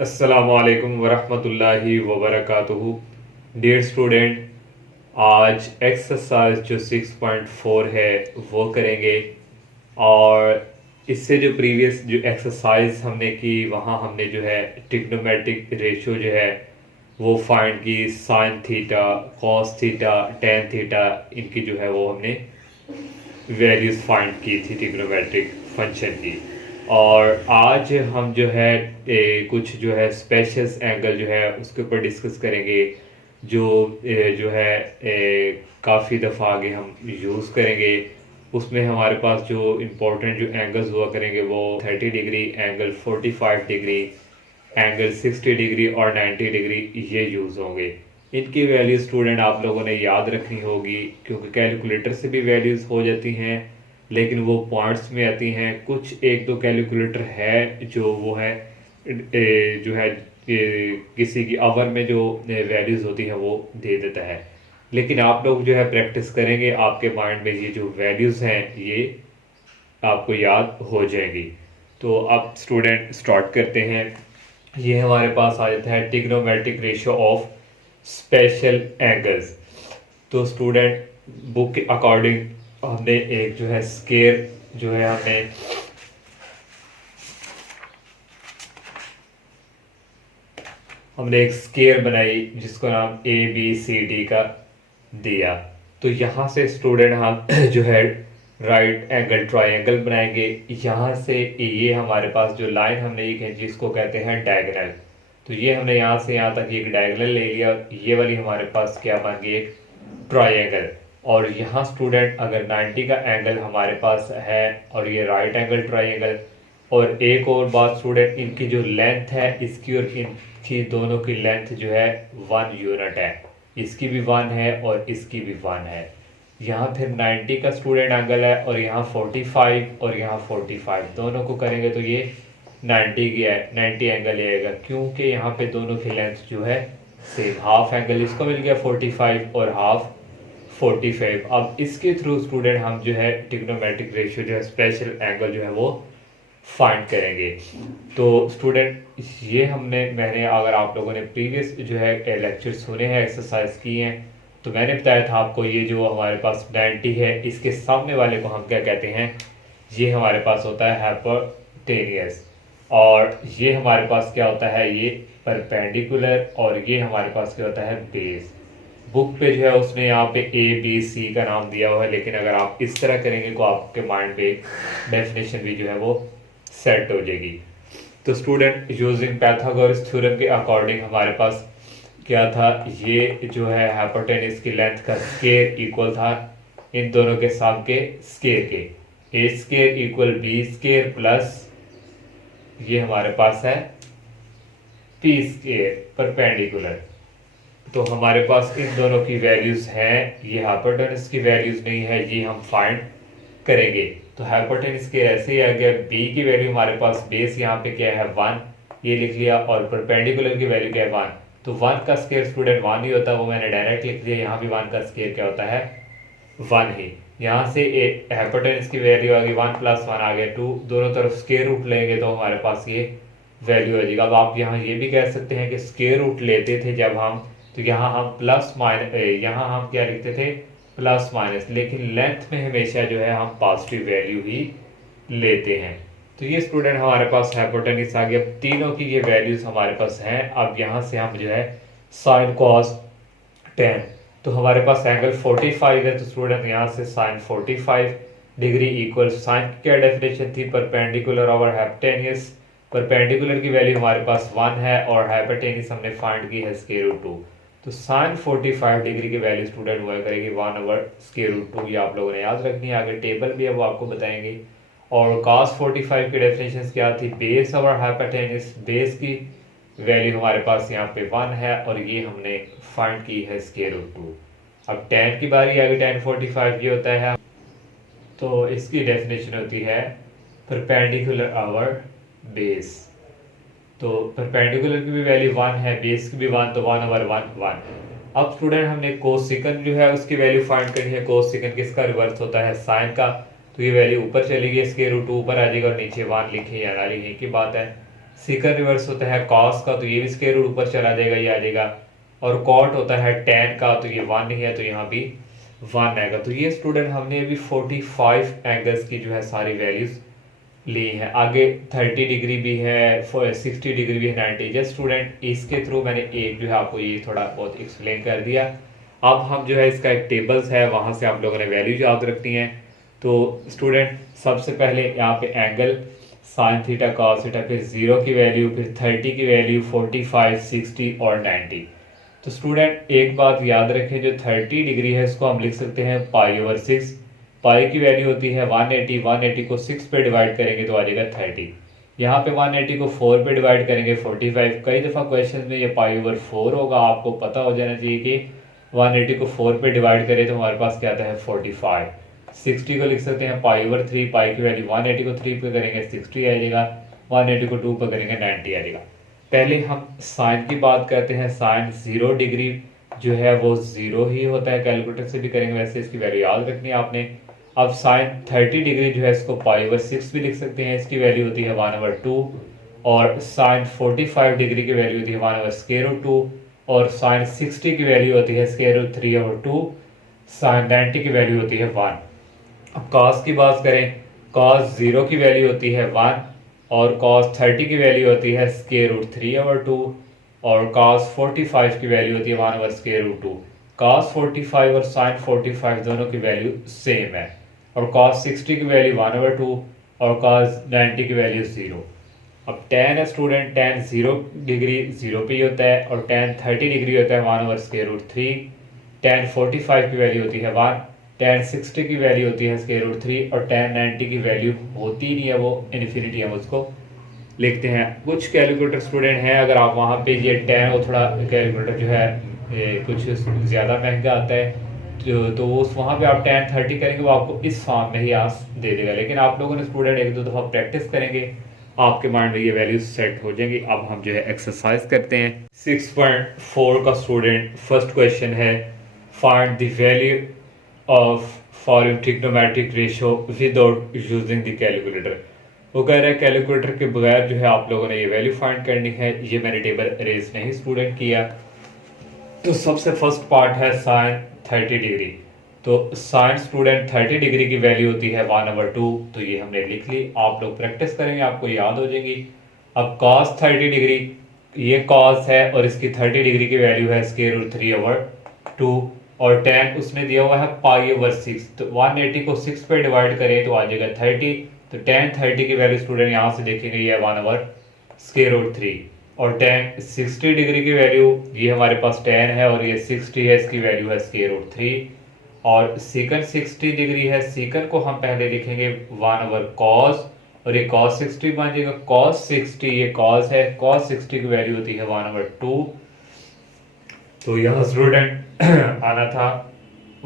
अस्सलामुअलैकुम वरहमतुल्लाहि वबरकातुहू। Dear student, आज एक्सरसाइज जो 6.4 है वो करेंगे। और इससे जो प्रीवियस जो एक्सरसाइज हमने की वहाँ हमने जो है ट्रिग्नोमेट्रिक रेशो जो है वो फाइंड की, sine theta, cos theta, tan theta, इनकी जो है वो हमने वैल्यूज फाइंड की थी ट्रिग्नोमेट्रिक फंक्शन की। और आज हम जो है कुछ जो है स्पेशल एंगल जो है उसके ऊपर डिस्कस करेंगे, जो जो है काफ़ी दफ़ा आगे हम यूज़ करेंगे। उसमें हमारे पास जो इम्पोर्टेंट जो एंगल्स हुआ करेंगे वो 30 degree, angle 45 degree, angle 60 degree और 90 डिग्री ये यूज़ होंगे। इनकी वैल्यू स्टूडेंट आप लोगों ने याद रखनी होगी, क्योंकि कैलकुलेटर से भी वैल्यूज़ हो जाती हैं लेकिन वो पॉइंट्स में आती हैं। कुछ एक दो कैलकुलेटर है जो वो है जो है किसी की आवर में जो वैल्यूज़ होती हैं वो दे देता है। लेकिन आप लोग जो है प्रैक्टिस करेंगे, आपके माइंड में ये जो वैल्यूज़ हैं ये आपको याद हो जाएंगी। तो अब स्टूडेंट स्टार्ट करते हैं। ये हमारे पास आ जाता है trigonometric ratio of special angles. तो स्टूडेंट बुक के अकॉर्डिंग हमने एक जो है स्केयर जो है हमने एक स्केयर बनाई जिसको नाम ABCD का दिया। तो यहाँ से स्टूडेंट हम जो है राइट एंगल ट्रायंगल बनाएंगे। यहाँ से ये हमारे पास जो लाइन हमने ये खींची इसको कहते हैं डायगोनल। तो ये हमने यहाँ से यहाँ तक एक डायगोनल ले लिया। ये वाली हमारे पास क्या बन गई, एक ट्रायंगल। और यहाँ स्टूडेंट अगर 90 का एंगल हमारे पास है और ये राइट एंगल ट्रायंगल। और एक और बात स्टूडेंट, इनकी जो लेंथ है इसकी और इनकी दोनों की लेंथ जो है 1 यूनिट है। इसकी भी 1 है और इसकी भी 1 है। यहाँ फिर 90 का स्टूडेंट एंगल है और यहाँ 45 और यहाँ 45, दोनों को करेंगे तो ये 90 की है, 90 एंगल आएगा, क्योंकि यहाँ पे दोनों की लेंथ जो है सेम। हाफ एंगल इसको मिल गया 45 और हाफ 45। अब इसके थ्रू स्टूडेंट हम जो है ट्रिग्नोमेट्रिक रेशियो जो है स्पेशल एंगल जो है वो फाइंड करेंगे। तो स्टूडेंट ये मैंने अगर आप लोगों ने प्रीवियस जो है लेक्चर सुने हैं, एक्सरसाइज की हैं, तो मैंने बताया था आपको ये जो हमारे पास 90 है इसके सामने वाले को हम क्या कहते हैं, ये हमारे पास होता है हाइपोटेनियस। और ये हमारे पास क्या होता है, ये परपेंडिकुलर। और ये हमारे पास क्या होता है, बेस। बुक पे जो है उसने यहाँ पे ABC का नाम दिया हुआ है, लेकिन अगर आप इस तरह करेंगे तो आपके माइंड पे डेफिनेशन भी जो है वो सेट हो जाएगी। तो स्टूडेंट यूजिंग पाइथागोरस थ्योरम के अकॉर्डिंग हमारे पास क्या था, ये जो है हाइपोटेनस की लेंथ का स्केयर इक्वल था इन दोनों के सम के स्केयर के। A square equal B square plus ये हमारे पास है P स्केयर परपेंडिकुलर। तो हमारे पास इन दोनों की वैल्यूज हैं, ये हाइपोटेनस की वैल्यूज नहीं है, ये हम फाइंड करेंगे। तो हाइपोटेनस के ऐसे ही आ गया। बी की वैल्यू हमारे पास बेस यहाँ पे क्या है 1, ये लिख लिया। और परपेंडिकुलर की वैल्यू क्या है 1। तो 1 का स्केयर स्टूडेंट 1 ही होता है, वो मैंने डायरेक्ट लिख दिया। यहाँ भी 1 का स्केयर क्या होता है 1 ही। यहाँ से हाइपोटेनस की वैल्यू आ गई 1 + 1 आ गया 2, दोनों तरफ स्केयर रूट लेंगे तो हमारे पास ये वैल्यू आ जाएगा। अब आप यहाँ ये भी कह सकते हैं कि स्केयर रूट लेते थे जब हम, तो यहाँ हम प्लस माइनस, यहाँ हम क्या लिखते थे प्लस माइनस, लेकिन लेंथ में हमेशा जो है हम पॉजिटिव वैल्यू ही लेते हैं। तो ये स्टूडेंट हमारे पास हाइपोटेनस आ गया। तीनों की ये वैल्यूज हमारे पास हैं। अब यहाँ से हम जो है साइन कॉस टेन, तो हमारे पास एंगल 45 है, तो स्टूडेंट यहाँ से साइन 45 डिग्री इक्वल साइन की क्या डेफिनेशन थी, परपेंडिकुलर ओवर हाइपोटेनियस। परपेंडिकुलर की वैल्यू हमारे पास 1 है और हाइपोटेनियस हमने फाइंड की है स्क्वायर रूट 2। तो साइन 45 डिग्री की वैल्यू स्टूडेंट हुआ करेगी 1 ओवर स्क्वायर रूट 2। ये आप लोगों ने याद रखनी है, आगे टेबल भी है वो आपको बताएंगे। और cos 45 की डेफिनेशन क्या थी, बेस ओवर हाइपोटेनियस। बेस की वैल्यू हमारे पास यहाँ पे 1 है और ये हमने फाइंड की है स्क्वायर रूट 2। अब tan की बारी आ गई, tan 45 ये होता है, तो इसकी डेफिनेशन होती है परपेंडिकुलर ओवर बेस। तो परपेंडिकुलर की भी वैल्यू 1 है, बेस की भी 1, तो 1 ओवर 1 1। अब स्टूडेंट हमने कोसिकन जो है उसकी वैल्यू फाइंड करनी है। कोसिकन किसका रिवर्स होता है, साइन का। तो ये वैल्यू ऊपर चली गई, स्क्वायर रूट 2 ऊपर आ जाएगा और नीचे 1 लिखे या ना लिखे की बात है। सीकन रिवर्स होता है कॉस का, तो ये भी स्क्वायर रूट ऊपर चला जाएगा, ये आ जाएगा। और कॉट होता है टेन का, तो ये 1 ही है, तो यहाँ भी 1 आएगा। तो ये स्टूडेंट हमने अभी 45 एंगल्स की जो है सारी वैल्यूज ली है। आगे 30 डिग्री भी है, 60 डिग्री भी है, 90। जस्ट स्टूडेंट इसके थ्रू मैंने एक जो है आपको ये थोड़ा बहुत एक्सप्लेन कर दिया। अब हम जो है इसका एक टेबल्स है, वहाँ से आप लोगों ने वैल्यू याद रखनी है। तो स्टूडेंट सबसे पहले यहाँ पे angle sine theta cos theta, फिर 0 की वैल्यू, फिर 30 की वैल्यू, 45, 60 और 90। तो स्टूडेंट एक बात याद रखें, जो 30 डिग्री है इसको हम लिख सकते हैं π/6। पाई की वैल्यू होती है 180, 180 को 6 पे डिवाइड करेंगे तो आ जाएगा 30। यहाँ पे 180 को 4 पे डिवाइड करेंगे 45। कई दफ़ा क्वेश्चन में ये π/4 होगा, आपको पता हो जाना चाहिए कि 180 को 4 पे डिवाइड करें तो हमारे पास क्या आता है 45। 60 को लिख सकते हैं π/3, पाई की वैल्यू 180 को 3 पे करेंगे 60 आ जाएगा, 180 को 2 पे करेंगे 90 आ जाएगा। पहले हम साइन की बात करते हैं। साइन 0 डिग्री जो है वो 0 ही होता है, कैलकुलेटर से भी करेंगे, वैसे इसकी वैल्यू याद रखनी है आपने। अब साइन 30 डिग्री जो है इसको π/6 भी लिख सकते हैं, इसकी वैल्यू होती है 1/2। और साइन 45 डिग्री की वैल्यू होती है 1/√2। और साइन 60 की वैल्यू होती है √3/2। साइन 90 की वैल्यू होती है 1। अब कॉस की बात करें, कॉस 0 की वैल्यू होती है 1 और कॉस 30 की वैल्यू होती है √3/2 और कॉस 45 की वैल्यू होती है 1/√2। कॉस 45 और साइन 45 दोनों की वैल्यू सेम है। और कॉस 60 की वैल्यू 1/2 और कॉस 90 की वैल्यू 0। अब टेन है स्टूडेंट, टेन 0 डिग्री 0 पे ही होता है और टेन 30 डिग्री होता है 1/√3। टेन 45 की वैल्यू होती है 1, टेन 60 की वैल्यू होती है √3 और टेन 90 की वैल्यू होती ही नहीं है, वो इन्फिनिटी हम उसको लिखते हैं। कुछ कैलकुलेटर स्टूडेंट हैं, अगर आप वहाँ पे ये टेन वो थोड़ा कैलकुलेटर जो है कुछ ज़्यादा महंगा आता है, तो उस वहाँ पे आप टेन 30 करेंगे वो आपको इस फॉर्म में ही आंस दे देगा। लेकिन आप लोगों ने स्टूडेंट एक दो दफ़ा प्रैक्टिस करेंगे, आपके माइंड में ये वैल्यूज सेट हो जाएंगी। अब हम जो है एक्सरसाइज करते हैं 6.4 का स्टूडेंट। फर्स्ट क्वेश्चन है, find the value of following trigonometric ratio without using the calculator. वो कह रहा है कैलकुलेटर के बगैर जो है आप लोगों ने ये वैल्यू फाइंड करनी है। ये मैंने टेबल अरेज नहीं स्टूडेंट किया। तो सबसे फर्स्ट पार्ट है साइन 30 डिग्री। तो साइन स्टूडेंट 30 डिग्री की वैल्यू होती है 1/2, तो ये हमने लिख ली। आप लोग प्रैक्टिस करेंगे, आपको याद हो जाएगी। अब कॉस 30 डिग्री, ये कॉस है और इसकी 30 डिग्री की वैल्यू है √3/2 और टेन उसने दिया हुआ है π/6। तो 180 को 6 पे डिवाइड करें तो आ जाएगा 30। तो टेन 30 की वैल्यू स्टूडेंट यहाँ से देखेंगे ये 1/√3 और टेन 60 डिग्री की वैल्यू ये हमारे पास टेन है और ये 60 है, इसकी वैल्यू है √3। और सीकन 60 डिग्री है, सीकन को हम पहले लिखेंगे 1/cos और ये cos 60 बन जाएगा। cos 60 ये cos है, cos 60 की वैल्यू होती है 1/2। तो यहाँ स्टूडेंट आना था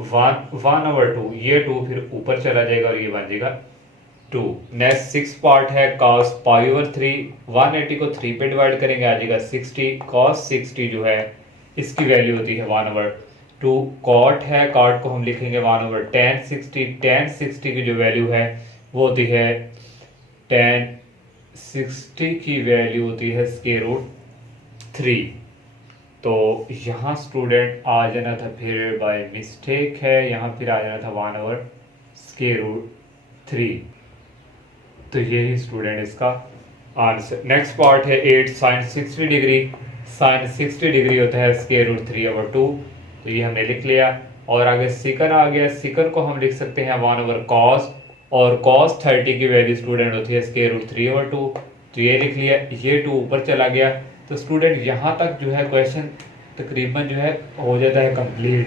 1/2, ये 2 फिर ऊपर चला जाएगा और ये बन जाएगा 2। नेक्स्ट 6 पार्ट है cos π/3। 180 को 3 पे डिवाइड करेंगे आ जाएगा 60। cos 60 जो है इसकी वैल्यू होती है 1/2। cot है, cot को हम लिखेंगे 1/tan 60। tan 60 की जो वैल्यू है वो होती है tan 60 की वैल्यू होती है √3। तो यहाँ स्टूडेंट आ जाना था, फिर बाय मिस्टेक है यहाँ फिर आ जाना था 1/√3। तो यही स्टूडेंट इसका आंसर। नेक्स्ट पार्ट है 8 साइन 60 डिग्री। साइन 60 डिग्री होता है √3/2, तो ये हमने लिख लिया। और आगे सिकन आ गया, सिकन को हम लिख सकते हैं 1/cos और cos 30 की वैल्यू स्टूडेंट होती है √3/2, तो ये लिख लिया। ये 2 ऊपर चला गया। तो स्टूडेंट यहाँ तक जो है क्वेश्चन तकरीबन जो है हो जाता है कंप्लीट।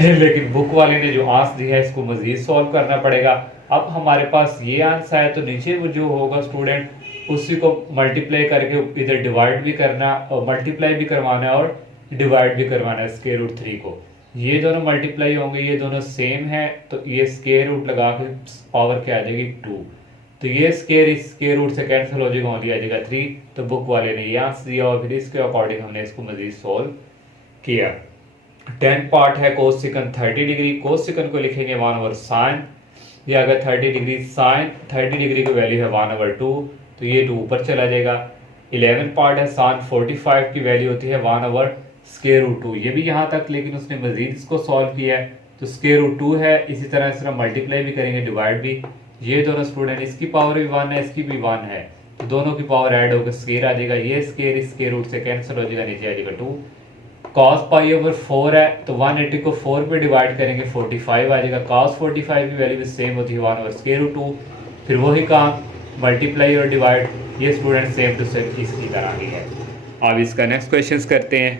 लेकिन बुक वाले ने जो आंसर दी है इसको मजीद सॉल्व करना पड़ेगा। अब हमारे पास ये आंसर है तो नीचे वो जो होगा स्टूडेंट उसी को मल्टीप्लाई करके इधर डिवाइड भी करना और मल्टीप्लाई भी करवाना है और डिवाइड भी करवाना है √3 को। ये दोनों मल्टीप्लाई होंगे, ये दोनों सेम है, तो ये स्क्वायर रूट लगा के पावर क्या आ जाएगी 2। तो ये स्क्वायर रूट से कैंसिल हो जाएगा, ओनली आ जाएगा 3। तो बुक वाले ने ये आंसर दिया और फिर इसके अकॉर्डिंग हमने इसको मजीद सॉल्व किया। 10 पार्ट है कोस सिकन 30 डिग्री। कोस सिकन को लिखेंगे 1/sin। ये अगर 30 डिग्री साइन 30 डिग्री की वैल्यू है 1/2, तो ये 2 ऊपर चला जाएगा। 11 पार्ट है साइन 45 की वैल्यू होती है 1/√2। ये भी यहाँ तक, लेकिन उसने मजीद इसको सॉल्व किया है तो √2 है। इसी तरह मल्टीप्लाई भी करेंगे, डिवाइड भी। ये दोनों स्टूडेंट, इसकी पावर भी 1 है, इसकी भी 1 है, तो दोनों की पावर ऐड होकर स्केयर आ जाएगा। ये स्केयर इस स्केयर रूट से कैंसिल हो जाएगा, नीचे आ जाएगा 2। cos π/4 है तो 180 को 4 पे डिवाइड करेंगे 45 आ जाएगा। cos 45 की वैल्यू भी सेम होती है 1/√2। फिर वही काम मल्टीप्लाई और डिवाइड, ये स्टूडेंट सेम टू सेम इसकी तरह ही है। अब इसका नेक्स्ट क्वेश्चन करते हैं।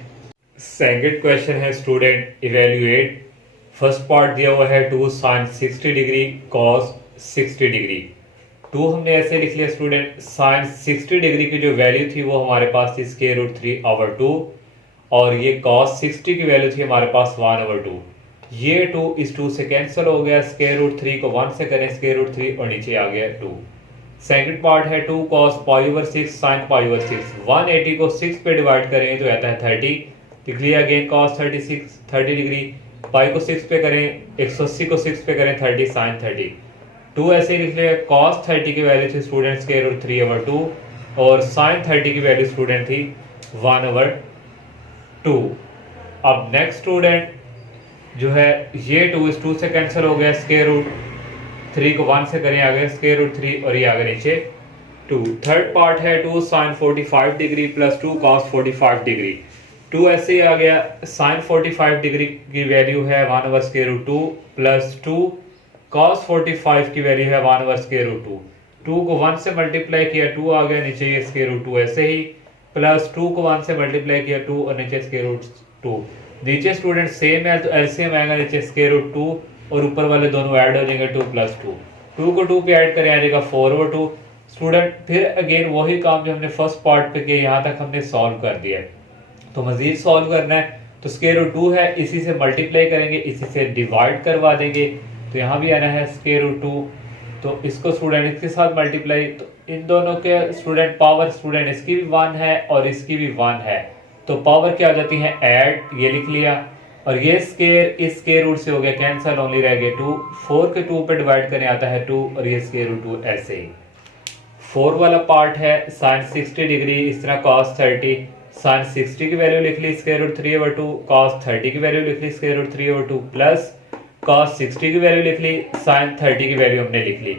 सेकंड क्वेश्चन है स्टूडेंट इवेल्युएट। फर्स्ट पार्ट दिया हुआ है 2 sin 60 डिग्री cos 60 डिग्री। 2 हमने ऐसे लिख लिया स्टूडेंट, sin 60 डिग्री की जो वैल्यू थी वो हमारे पास थी √3/2 और ये cos 60 की वैल्यू थी हमारे पास 1/2। ये 2 इस 2 से कैंसिल हो गया, √3 को 1 से करें √3 और नीचे आ गया 2। सेकंड पार्ट है 2 cos π/6 sin π/6। 180 को 6 पे डिवाइड करें तो आता है 30। लिख लिया अगेन cos 30 डिग्री, पाई को 6 पे करें, 180 को 6 पे करें 30 sin 30। 2 ऐसे लिख लिया, cos 30 की वैल्यू थी स्टूडेंट √3/2 और sin 30 की वैल्यू स्टूडेंट थी 1/2। अब नेक्स्ट स्टूडेंट जो है ये 2 इस 2 से कैंसिल हो गया, √3 को 1 से करें आ गया √3 और ये आ गया नीचे 2। थर्ड पार्ट है 2 sin 45 degree plus 2 cos 45 degree. 2 ऐसे ही आ गया, sin 45 डिग्री की वैल्यू है 1/√2 प्लस 2 cos 45 की वैल्यू है 1/√2। 2 को 1 से मल्टीप्लाई किया 2 आ गया, नीचे ये √2 ऐसे ही, प्लस 2 को 1 से मल्टीप्लाई किया 2 और नीचे √2। नीचे स्टूडेंट सेम है तो एलसीएम आएगा नीचे √2 और ऊपर वाले दोनों ऐड हो जाएंगे 2 + 2। 2 को 2 पे ऐड करें आ जाएगा 4/2। स्टूडेंट फिर अगेन वही काम जो हमने फर्स्ट पार्ट पे किया, यहाँ तक हमने सॉल्व कर दिया है। तो मजीद सॉल्व करना है तो √2 है, इसी से मल्टीप्लाई करेंगे, इसी से डिवाइड करवा देंगे, तो यहाँ भी आना है √2। तो इसको स्टूडेंट इसके साथ मल्टीप्लाई, तो इन दोनों के स्टूडेंट पावर स्टूडेंट इसकी भी 1 है और इसकी भी 1 है, तो पावर क्या हो जाती है ऐड, ये लिख लिया। और ये स्केयर इस स्केयर रूट से हो गया कैंसिल, ओनली रह गए 2। 4 के 2 पे डिवाइड करें आता है 2 और ये √2 ऐसे ही। 4 वाला पार्ट है sin 60 डिग्री, इस तरह cos 30, sin 60 की वैल्यू लिख ली √3/2, cos 30 की वैल्यू लिख ली √3/2 प्लस cos 60 की वैल्यू लिख ली, sin 30 की वैल्यू हमने लिख ली।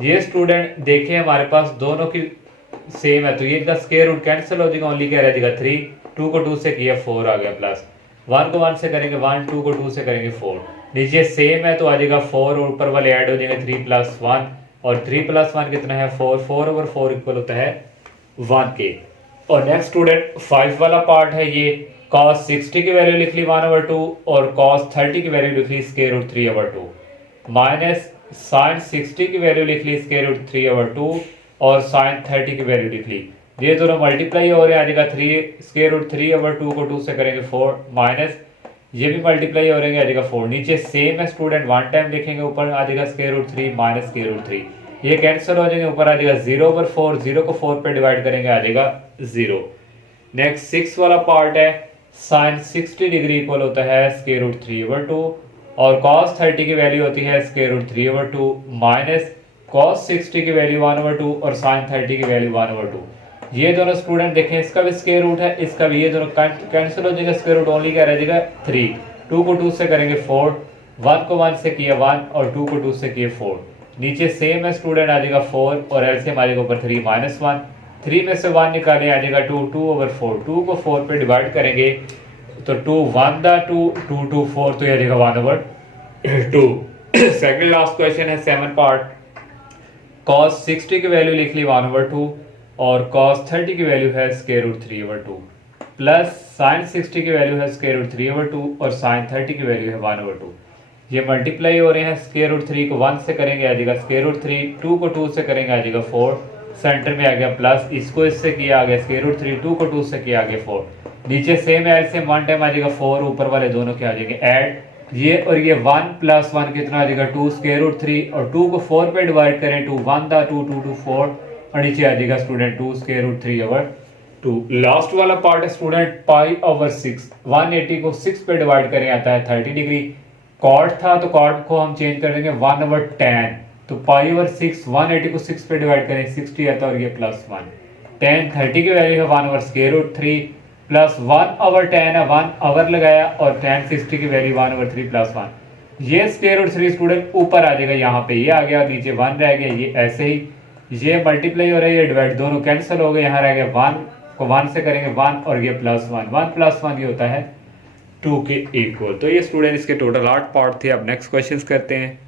ये स्टूडेंट देखें हमारे पास दोनों की सेम है तो ये इनका स्क्वायर रूट कैंसिल हो जाएगा, ओनली क्या रह जाएगा 3। 2 को 2 से किया 4 आ गया, प्लस 1 को 1 से करेंगे 1, 2 को 2 से करेंगे 4, नीचे सेम है तो आ जाएगा 4 और ऊपर वाले ऐड हो जाएंगे 3 + 1 और 3 + 1 कितना है 4, 4/4 इक्वल होता है 1 के। और नेक्स्ट स्टूडेंट 5 वाला पार्ट है, ये cos 60 की वैल्यू लिख ली 1/2 और cos 30 की वैल्यू लिख ली √3/2 माइनस sin 60 की वैल्यू लिख ली √3/2 और sin 30 की वैल्यू लिख ली। ये दोनों मल्टीप्लाई हो रहे हैं, आ जाएगा 3 √3/2 को 2 से करेंगे 4 माइनस ये भी मल्टीप्लाई हो रहे हैं, आ जाएगा 4। नीचे सेम है स्टूडेंट, 1 टाइम लिखेंगे, ऊपर आ जाएगा √3 माइनस √3, ये कैंसिल हो जाएंगे, ऊपर आ जाएगा 0/4, 0 को 4 पे डिवाइड करेंगे आ जाएगा 0। नेक्स्ट 6 वाला पार्ट है sin 60 डिग्री इक्वल होता है √3/2 और cos 30 की वैल्यू होती है √3/2 माइनस cos 60 की वैल्यू 1/2 और sin 30 की वैल्यू 1/2। ये दोनों स्टूडेंट देखें, इसका भी स्क्वायर रूट है, इसका भी, ये दोनों कैंसिल हो जाएगा, स्क्वायर रूट ओनली क्या रह जाएगा 3। 2 को 2 से करेंगे 4, 1 को 1 से किया 1 और 2 को 2 से किए 4, नीचे सेम है स्टूडेंट, आ जाएगा 4 और एलसीएम आ जाएगा ऊपर 3 - 1, 3 में से 1 निकाले आ जाएगा 2, 2/4, 2 को 4 पे डिवाइड करेंगे तो 2 1 दा 2, 2 2 4 तो ये आ जाएगा 1/2। सेकंड लास्ट क्वेश्चन है 7 पार्ट, cos 60 की वैल्यू लिख ली 1/2 और cos 30 की वैल्यू है √3/2 प्लस sin 60 की वैल्यू है √3/2 और sin 30 की वैल्यू है 1/2। ये मल्टीप्लाई हो रहे हैं, √3 को 1 से करेंगे आ जाएगा √3, 2 को 2 से करेंगे आ जाएगा 4, सेंटर में आ गया प्लस, इसको इससे किया आ गया √3, 2 को 2 से किया आ गया 4, नीचे सेम है एलसीएम 1 टाइम आ जाएगा 4, ऊपर वाले दोनों के आ जाएंगे ऐड, ये और ये 1 + 1 कितना आ जाएगा 2 √3 और 2 को 4 पे डिवाइड करें 2 1 दा 2, 2 2 4 और नीचे आ जाएगा स्टूडेंट 2 √3/2। लास्ट वाला पार्ट है स्टूडेंट π/6, 180 को 6 पे डिवाइड करें आता है 30 डिग्री, कॉट था तो कॉट को हम चेंज कर देंगे 1/10, तो π/6 180 को 6 पे डिवाइड करें 60 आता है और ये +1। tan 30 की वैल्यू है 1 over square root 3 plus 1 over tan है 1 ओवर लगाया, और tan 60 की वैल्यू 1 ओवर 3 प्लस 1। ये स्क्वायर रूट 3 स्टूडेंट ऊपर आ जाएगा, यहाँ पे ये आ गया और नीचे 1 रह गया। ये ऐसे ही ये मल्टीप्लाई हो रहा है, ये डिवाइड दोनों कैंसिल हो गए, यहाँ रह गया 1 को 1 से करेंगे 1 और ये प्लस 1, 1 प्लस 1 ये होता है 2 के इक्वल। तो ये स्टूडेंट इसके टोटल 8 पार्ट थे। अब नेक्स्ट क्वेश्चन करते हैं।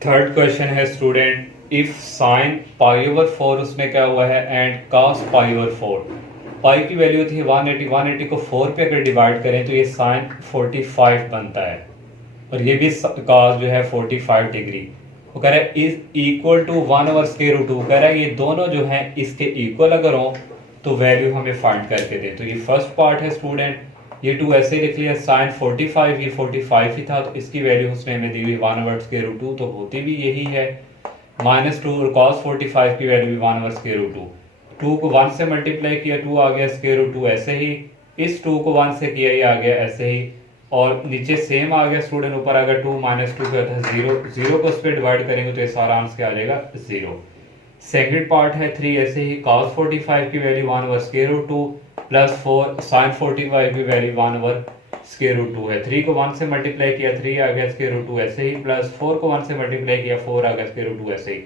थर्ड क्वेश्चन है student, if sine pi over 4 उसमें क्या हुआ है एंड कास पाई ओवर 4। पाई की वैल्यू थी 180, 180 को 4 पे अगर डिवाइड करें तो ये साइन 45 बनता है, और ये भी कास जो है 45 डिग्री। वो कह रहा है is equal to 1 over square root 2। कह रहा है ये दोनों जो हैं इसके इक्वल अगर हो तो वैल्यू हमें फाइंड करके दें। तो ये फर्स्ट पार्ट है स्टूडेंट, ये 2 ऐसे ही लिख लिया, साइन 45 ये 45 ही था, तो इसकी वैल्यू उसने हमें दी हुई 1 ओवर स्क्वायर रूट 2, तो होती भी यही है -2, और cos 45 की वैल्यू भी 1 ओवर स्क्वायर रूट 2। 2 को 1 से मल्टीप्लाई किया 2 आ गया स्क्वायर रूट 2, ऐसे ही इस 2 को 1 से किया ये आ गया ऐसे ही, और नीचे सेम आ गया स्टूडेंट, ऊपर अगर 2 -2 का था 0, 0 को उस पर डिवाइड करेंगे तो ये सारा आंसर आ जाएगा 0। सेकंड पार्ट है 3, ऐसे ही cos 45 की value 1 over square root 2 plus 4 sine 45 की वैल्यू 1 ओवर स्क्वायर रूट 2 है। 3 को 1 से मल्टीप्लाई किया 3 आ गया स्क्वायर रूट 2 ऐसे ही, प्लस 4 को 1 से मल्टीप्लाई किया 4 आ गया स्क्वायर रूट 2 ऐसे ही।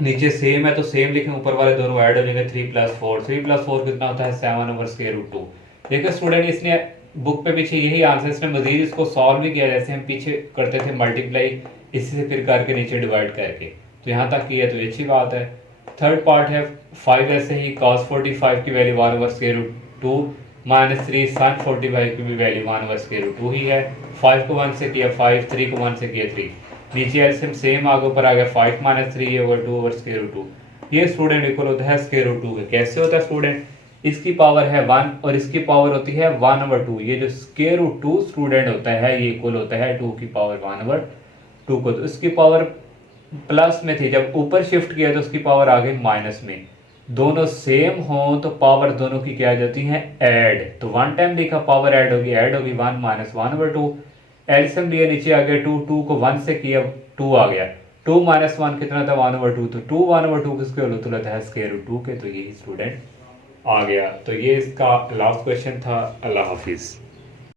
नीचे सेम है तो सेम लिखें, ऊपर वाले दोनों ऐड हो जाएंगे, 3 प्लस 4, 3 प्लस 4 कितना होता है 7 ओवर स्क्वायर रूट 2। देखिए स्टूडेंट इसने बुक पे पीछे यही आंसर, इसने मजीद इसको सॉल्व भी किया, जैसे हम पीछे करते थे मल्टीप्लाई, इसी से फिर करके नीचे डिवाइड करके, तो यहाँ तक किया तो ये अच्छी बात है। थर्ड पार्ट है 5, ऐसे ही cos 45 की value 1 over square root 2 -3 sin 45 की भी वैल्यू 1 ओवर स्क्वायर रूट 2 ही है। 5 को 1 से किया 5, 3 को 1 से किया 3, नीचे एलसीएम सेम आगे ऊपर आ गया 5 - 3 ओवर 2 ओवर स्क्वायर रूट 2। ये स्टूडेंट इक्वल होता है स्क्वायर रूट 2 के। कैसे होता है स्टूडेंट, इसकी पावर है 1 और इसकी पावर होती है 1 ओवर 2। ये जो स्क्वायर रूट 2 स्टूडेंट होता है ये इक्वल होता है 2 की पावर 1 ओवर 2 को। तो इसकी पावर प्लस में थी, जब ऊपर शिफ्ट किया तो उसकी पावर आ गई माइनस में। दोनों सेम हो तो पावर दोनों की क्या आ जाती है ऐड, तो 1 टाइम लिखा पावर ऐड होगी 1 - 1 ओवर 2। एलसीएम लिया नीचे आ गया 2, 2 को 1 से किया 2 आ गया, 2 - 1 कितना था 1 ओवर 2, तो 2 1 ओवर 2 किसके होता है स्क्वायर रूट 2 के। तो यही स्टूडेंट आ गया। तो ये इसका लास्ट क्वेश्चन था। अल्लाह हाफिज़।